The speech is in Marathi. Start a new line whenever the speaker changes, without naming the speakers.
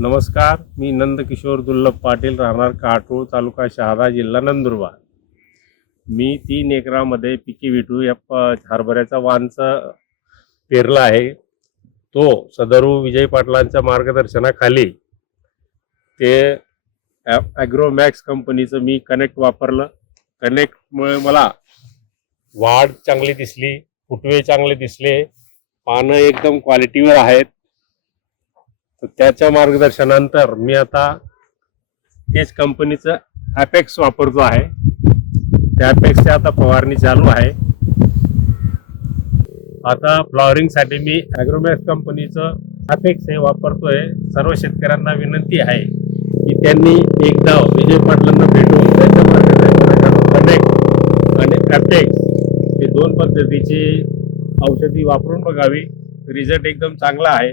नमस्कार मी नंदकिशोर दुर्लभ पाटील राहणार काटोळ तालुका शहादा जिल्हा नंदुरबार. मी तीन एकरामध्ये पिकी विटू या प हरभऱ्याचा वांचा पेरला आहे. तो सदरू विजय पाटलांच्या मार्गदर्शनाखाली ते ॲग्रोमॅक्स कंपनीचं मी कनेक्ट वापरलं. कनेक्टमुळे मला वाढ चांगली दिसली फुटवे चांगले दिसले पानं एकदम क्वालिटीवर आहेत. तर त्याच्या मार्गदर्शनानंतर मी आता तेच कंपनीचं ॲपेक्स वापरतो आहे. त्या ॲपेक्सची आता फवारणी चालू आहे. आता फ्लॉवरिंगसाठी मी ॲग्रोमॅक्स कंपनीचं ॲपेक्स हे वापरतोय. सर्व शेतकऱ्यांना विनंती आहे की त्यांनी एकदा विजय पाटलांना भेटून त्याच्या मार्गदर्शनाखाली कनेक्ट आणि ॲपेक्स हे दोन पद्धतीची औषधी वापरून बघावी. रिझल्ट एकदम चांगला आहे.